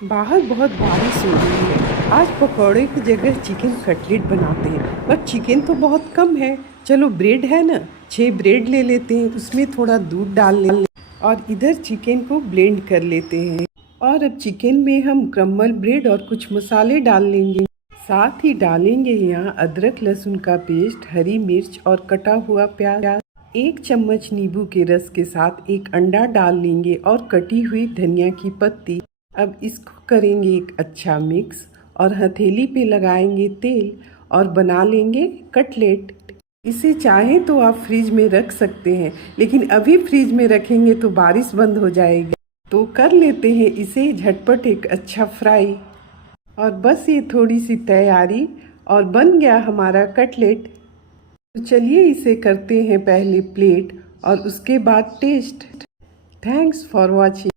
बाहर बहुत बारिश हो रही है। आज पकौड़े की जगह चिकन कटलेट बनाते हैं, पर चिकन तो बहुत कम है। चलो ब्रेड है ना, 6 ब्रेड ले लेते हैं, उसमें थोड़ा दूध डाल लें और इधर चिकन को ब्लेंड कर लेते हैं। और अब चिकन में हम क्रम्बल ब्रेड और कुछ मसाले डाल लेंगे। साथ ही डालेंगे यहाँ अदरक लहसुन का पेस्ट, हरी मिर्च और कटा हुआ प्याज। 1 चम्मच नींबू के रस के साथ एक अंडा डाल लेंगे और कटी हुई धनिया की पत्ती। अब इसको करेंगे एक अच्छा मिक्स और हथेली पे लगाएंगे तेल और बना लेंगे कटलेट। इसे चाहें तो आप फ्रिज में रख सकते हैं, लेकिन अभी फ्रिज में रखेंगे तो बारिश बंद हो जाएगी। तो कर लेते हैं इसे झटपट एक अच्छा फ्राई। और बस ये थोड़ी सी तैयारी और बन गया हमारा कटलेट। तो चलिए इसे करते हैं पहले प्लेट और उसके बाद टेस्ट। Thanks for watching.